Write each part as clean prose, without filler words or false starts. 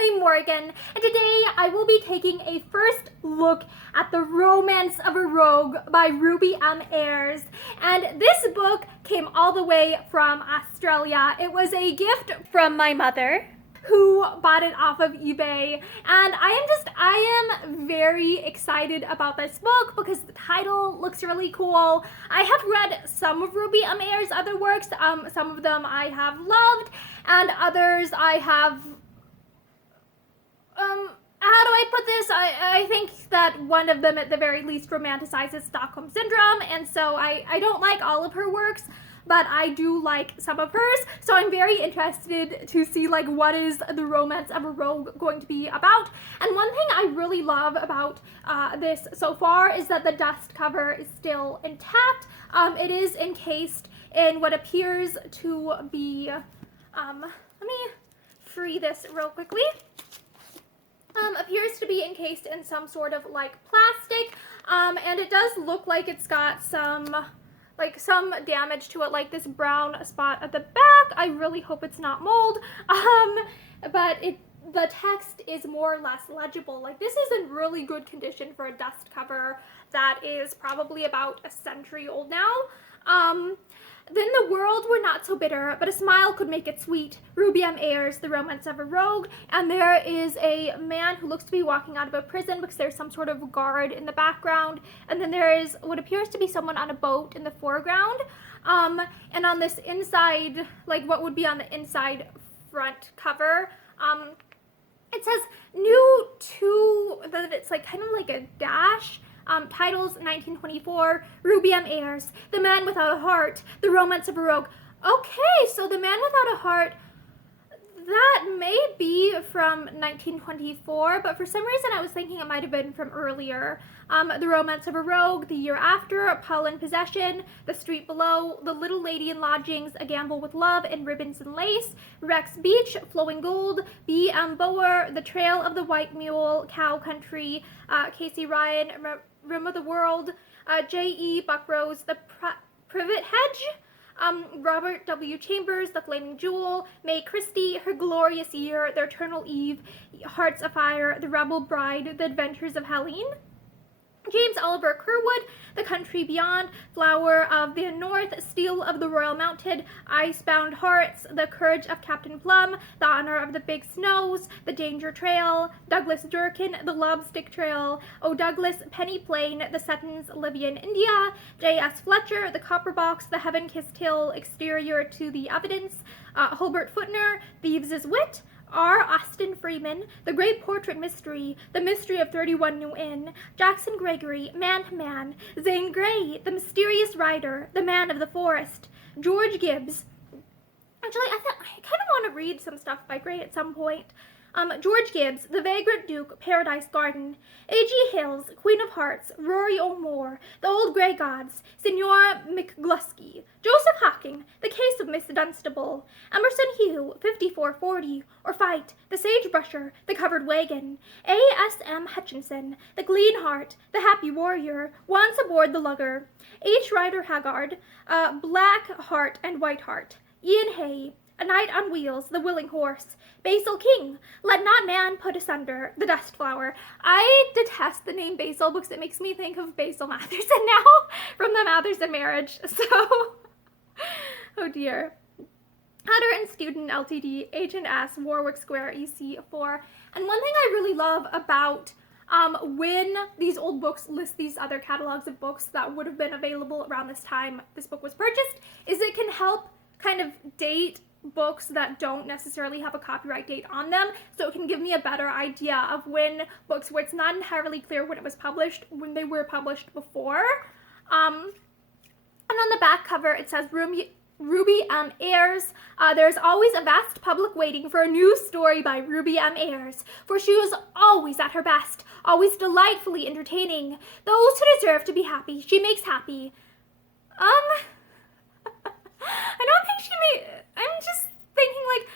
I'm Morgan, and today I will be taking a first look at The Romance of a Rogue by Ruby M. Ayres. And this book came all the way from Australia. It was a gift from my mother, who bought it off of eBay, and I am very excited about this book because the title looks really cool. I have read some of Ruby M. Ayres' other works. Some of them I have loved, and others I have, how do I put this? I think that one of them at the very least romanticizes Stockholm Syndrome, and so I don't like all of her works, but I do like some of hers, so I'm very interested to see what is The Romance of a Rogue going to be about. And one thing I really love about this so far is that the dust cover is still intact. It is encased in what appears to be, let me free this real quickly. Appears to be encased in some sort of plastic, and it does look like it's got some damage to it, like this brown spot at the back. I really hope it's not mold, but the text is more or less legible. This is in really good condition for a dust cover that is probably about a century old now. Then the world were not so bitter, but a smile could make it sweet. Ruby M. Ayres, The Romance of a Rogue. And there is a man who looks to be walking out of a prison because there's some sort of guard in the background. And then there is what appears to be someone on a boat in the foreground. And on this inside, what would be on the inside front cover, it says new to, that it's kind of like a dash. Titles 1924, Ruby M. Ayres, The Man Without a Heart, The Romance of a Rogue. Okay, so The Man Without a Heart, that may be from 1924, but for some reason I was thinking it might have been from earlier. The Romance of a Rogue, The Year After, Paul in Possession, The Street Below, The Little Lady in Lodgings, A Gamble with Love, and Ribbons and Lace, Rex Beach, Flowing Gold, B. M. Bower, The Trail of the White Mule, Cow Country, Casey Ryan, Rim of the World, J.E. Buckrose, The Privet Hedge, Robert W. Chambers, The Flaming Jewel, May Christie, Her Glorious Year, The Eternal Eve, Hearts Afire, The Rebel Bride, The Adventures of Helene, James Oliver Curwood, The Country Beyond, Flower of the North, Steel of the Royal Mounted, Icebound Hearts, The Courage of Captain Plum, The Honor of the Big Snows, The Danger Trail, Douglas Durkin, The Lobstick Trail, O. Douglas, Penny Plain, The Suttons, Libyan India, J.S. Fletcher, The Copper Box, The Heaven-Kissed Hill, Exterior to the Evidence, Hobart Footner, Thieves' Wit, R. Austin Freeman, The Great Portrait Mystery, The Mystery of 31 New Inn, Jackson Gregory, Man to Man, Zane Grey, The Mysterious Rider, The Man of the Forest, George Gibbs. Actually, I kind of want to read some stuff by Grey at some point. George Gibbs, The Vagrant Duke, Paradise Garden, A.G. Hills, Queen of Hearts, Rory O'Moore, The Old Grey Gods, Signor McGlusky, Joseph Hocking, The Case of Miss Dunstable, Emerson Hugh, 5440, or Fight, The Sagebrusher, The Covered Wagon, A.S.M. Hutchinson, The Clean Heart, The Happy Warrior, Once Aboard the Lugger, H. Rider Haggard, Black Heart and White Heart, Ian Hay, A Knight on Wheels, The Willing Horse, Basil King, Let Not Man Put Asunder, The Dust Flower. I detest the name Basil because it makes me think of Basil Matherson now from the Matherson marriage, so, oh dear. Hutter and Student Ltd, H&S, Warwick Square, EC4. And one thing I really love about when these old books list these other catalogs of books that would have been available around this time this book was purchased, is it can help kind of date books that don't necessarily have a copyright date on them, so it can give me a better idea of when books where it's not entirely clear when it was published, when they were published before. And on the back cover it says Ruby M. Ayres. There's always a vast public waiting for a new story by Ruby M. Ayres, for she was always at her best, always delightfully entertaining. Those who deserve to be happy, she makes happy. I don't think she made, I'm just thinking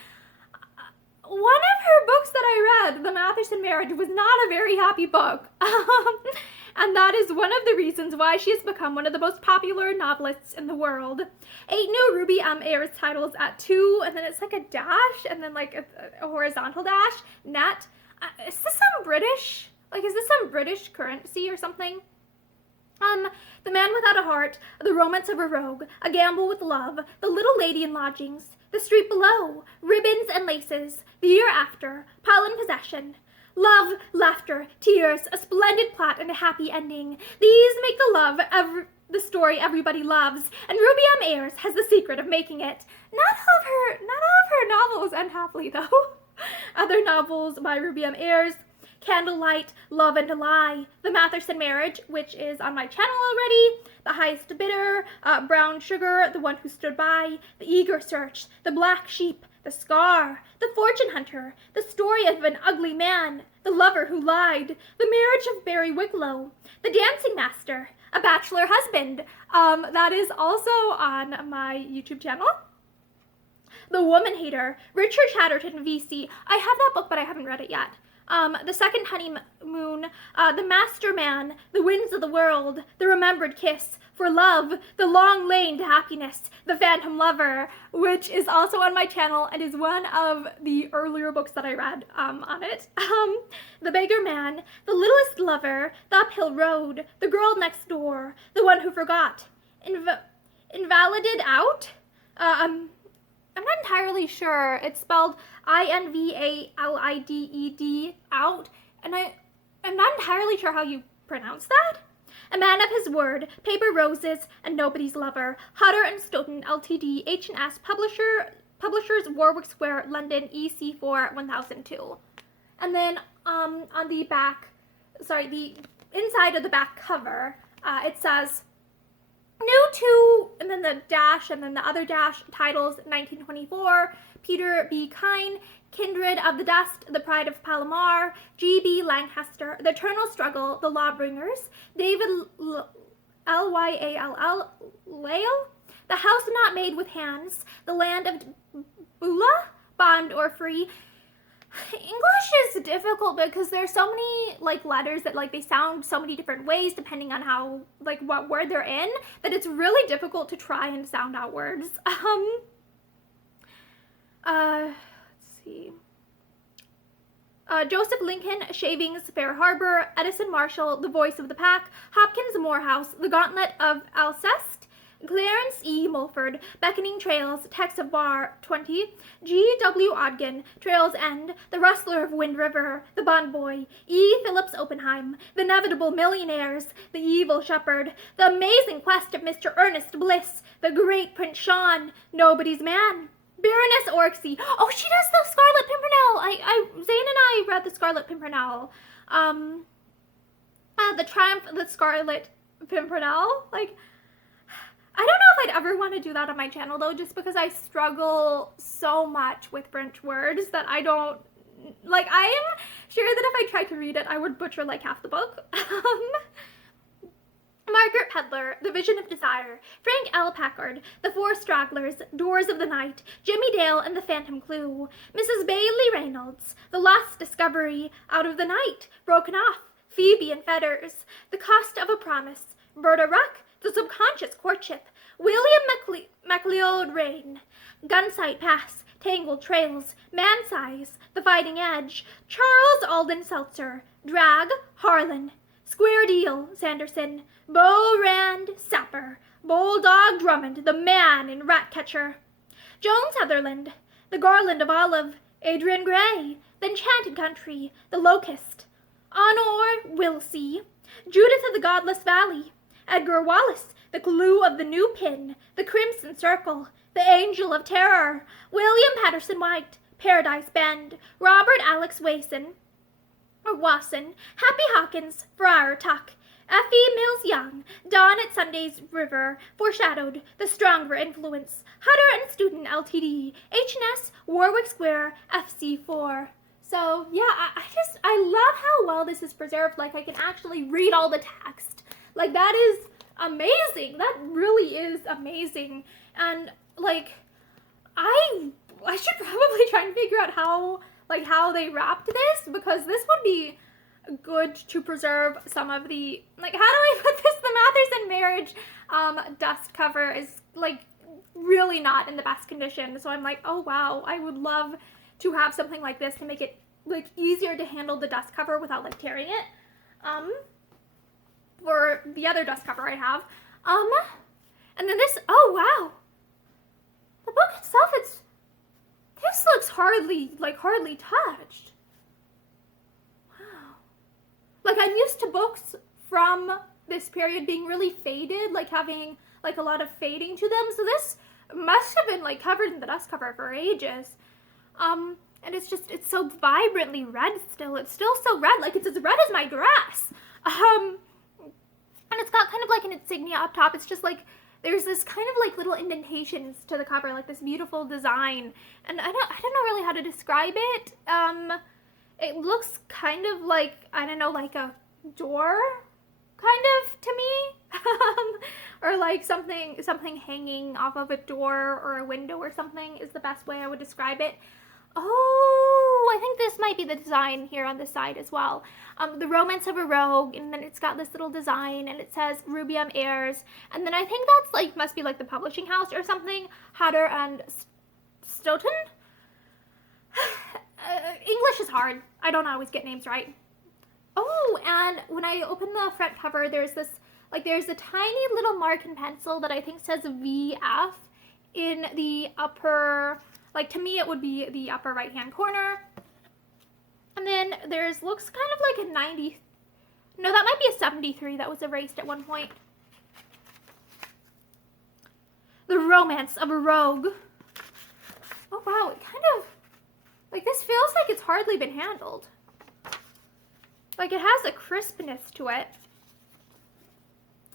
one of her books that I read, The Matherson Marriage, was not a very happy book. and that is one of the reasons why she has become one of the most popular novelists in the world. 8 new Ruby Ayres titles at 2, and then it's like a dash, and then like a horizontal dash, net. Is this some British? Like, is this some British currency or something? The Man Without a Heart, The Romance of a Rogue, A Gamble with Love, The Little Lady in Lodgings, The Street Below, Ribbons and Laces, The Year After, Pollen Possession, Love, Laughter, Tears, A Splendid Plot, and a Happy Ending. These make the story everybody loves, and Ruby Ayres has the secret of making it. None of her novels end happily, though. Other novels by Ruby Ayres: Candlelight, Love and a Lie, The Matherson Marriage, which is on my channel already, The Highest Bidder, Brown Sugar, The One Who Stood By, The Eager Search, The Black Sheep, The Scar, The Fortune Hunter, The Story of an Ugly Man, The Lover Who Lied, The Marriage of Barry Wicklow, The Dancing Master, A Bachelor Husband, that is also on my YouTube channel. The Woman Hater, Richard Chatterton, VC. I have that book, but I haven't read it yet. The Second Honeymoon, The Master Man, The Winds of the World, The Remembered Kiss, For Love, The Long Lane to Happiness, The Phantom Lover, which is also on my channel and is one of the earlier books that I read on it. The Beggar Man, The Littlest Lover, The Uphill Road, The Girl Next Door, The One Who Forgot, Invalided Out, I'm not entirely sure. It's spelled Invalided, out, and I'm not entirely sure how you pronounce that. A Man of His Word, Paper Roses, and Nobody's Lover, Hutter and Stoughton Ltd, H&S Publishers, Warwick Square, London, EC4 1002. And then on the back, the inside of the back cover, it says, new to, and then the dash, and then the other dash, titles 1924, Peter B. Kyne, Kindred of the Dust, The Pride of Palomar, G.B. Lancaster, The Eternal Struggle, The Lawbringers, David Lyall, The House Not Made with Hands, The Land of Beulah, Bond or Free. English is difficult because there's so many like letters that like they sound so many different ways depending on how like what word they're in, that it's really difficult to try and sound out words. Let's see. Joseph Lincoln, Shavings, Fair Harbor, Edison Marshall, The Voice of the Pack, Hopkins Morehouse, The Gauntlet of Alceste, Clarence E. Mulford, Beckoning Trails, Text of Bar 20, G. W. Ogden, Trails End, The Rustler of Wind River, The Bond Boy, E. Phillips Oppenheim, The Inevitable Millionaires, The Evil Shepherd, The Amazing Quest of Mr. Ernest Bliss, The Great Prince Sean, Nobody's Man, Baroness Orczy. Oh, she does the Scarlet Pimpernel. Zane and I read the Scarlet Pimpernel. The Triumph of the Scarlet Pimpernel. Like, I don't know if I'd ever want to do that on my channel, though, just because I struggle so much with French words that I don't, like, I am sure that if I tried to read it, I would butcher, like, half the book. Margaret Pedler, The Vision of Desire, Frank L. Packard, The Four Stragglers, Doors of the Night, Jimmy Dale and the Phantom Clue, Mrs. Bailey Reynolds, The Lost Discovery, Out of the Night, Broken Off, Phoebe and Fetters, The Cost of a Promise, Berta Ruck, The Subconscious Courtship, William MacLeod Rain, Gunsight Pass, Tangled Trails, Man Size, The Fighting Edge, Charles Alden Seltzer, Drag, Harlan, Square Deal, Sanderson, Beau Rand, Sapper, Bulldog Drummond, The Man in Ratcatcher, Joan Sutherland, The Garland of Olive, Adrian Gray, The Enchanted Country, The Locust, Honor Willsey, Judith of the Godless Valley, Edgar Wallace, The Clue of the New Pin, The Crimson Circle, The Angel of Terror, William Patterson White, Paradise Bend, Robert Alex Wasson, Happy Hawkins, Friar Tuck, Effie Mills Young, Dawn at Sunday's River, Foreshadowed, The Stronger Influence, Hutter and Stoughton Ltd, H&S, Warwick Square, FC4. So yeah, I love how well this is preserved. Like, I can actually read all the text. Like, that is amazing. That really is amazing. And like, I should probably try and figure out how they wrapped this, because this would be good to preserve some of the, like, how do I put this? The Mathers and Marriage dust cover is, like, really not in the best condition. So I'm like, oh wow, I would love to have something like this to make it, like, easier to handle the dust cover without, like, tearing it. For the other dust cover I have. And then this, oh wow. The book itself, this looks hardly touched. Wow. Like, I'm used to books from this period being really faded, like having, like, a lot of fading to them. So this must have been, like, covered in the dust cover for ages. And it's so vibrantly red still. It's still so red, like, it's as red as my dress. And it's got kind of like an insignia up top. It's just like, there's this kind of like little indentations to the cover, like this beautiful design. And I don't know really how to describe it. It looks kind of like, I don't know, like a door, kind of, to me. Or like something hanging off of a door or a window or something is the best way I would describe it. Oh, I think this might be the design here on the side as well. The Romance of a Rogue, and then it's got this little design, and it says Ruby Ayres, and then I think that's like, must be like the publishing house or something, Hatter and Stoughton? English is hard. I don't always get names right. Oh, and when I open the front cover, there's this, like, there's a tiny little mark in pencil that I think says VF in the upper, like, to me it would be the upper right hand corner. And then looks kind of like a 90, no, that might be a 73 that was erased at one point. The Romance of a Rogue. Oh wow, it kind of, like, this feels like it's hardly been handled. Like, it has a crispness to it.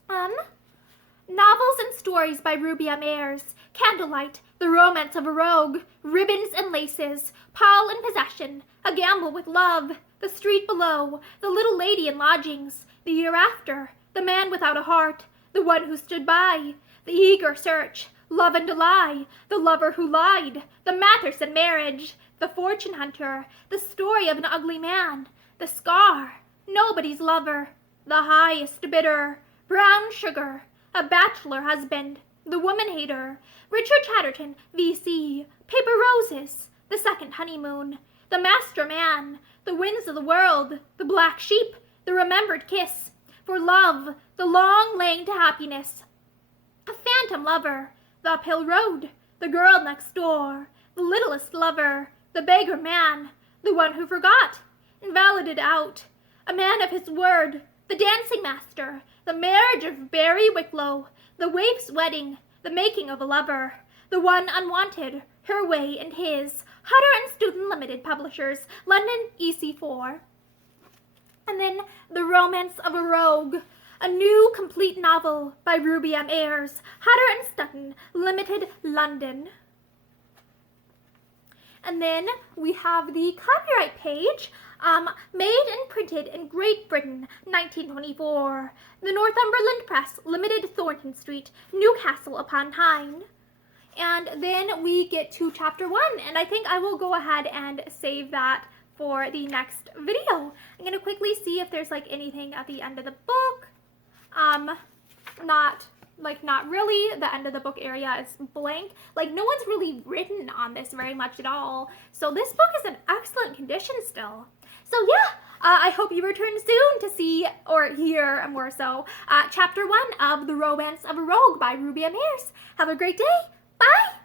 Novels and Stories by Ruby Ayres, Candlelight, The Romance of a Rogue, Ribbons and Laces, Paul in Possession, A Gamble with Love, The Street Below, The Little Lady in Lodgings, The Year After, The Man Without a Heart, The One Who Stood By, The Eager Search, Love and a Lie, The Lover Who Lied, The Mathers and Marriage, The Fortune Hunter, The Story of an Ugly Man, The Scar, Nobody's Lover, The Highest Bidder, Brown Sugar, A Bachelor Husband, The Woman Hater, Richard Chatterton, V.C., Paper Roses, The Second Honeymoon, The Master Man, The Winds of the World, The Black Sheep, The Remembered Kiss, For Love, The Long Lane to Happiness, A Phantom Lover, The Uphill Road, The Girl Next Door, The Littlest Lover, The Beggar Man, The One Who Forgot, Invalided Out, A Man of His Word, The Dancing Master, The Marriage of Barry Wicklow, The Waif's Wedding, The Making of a Lover, The One Unwanted, Her Way and His, Hutter and Stoughton Limited Publishers, London, EC4. And then The Romance of a Rogue, a new complete novel by Ruby Ayres, Hutter and Stoughton Limited, London. And then we have the copyright page, made and printed in Great Britain, 1924. The Northumberland Press, Limited, Thornton Street, Newcastle upon Tyne. And then we get to chapter 1, and I think I will go ahead and save that for the next video. I'm going to quickly see if there's, like, anything at the end of the book. Not really. The end of the book area is blank. Like, no one's really written on this very much at all. So this book is in excellent condition still. So yeah, I hope you return soon to see, or hear more so, chapter 1 of The Romance of a Rogue by Ruby Ayres. Have a great day. Bye!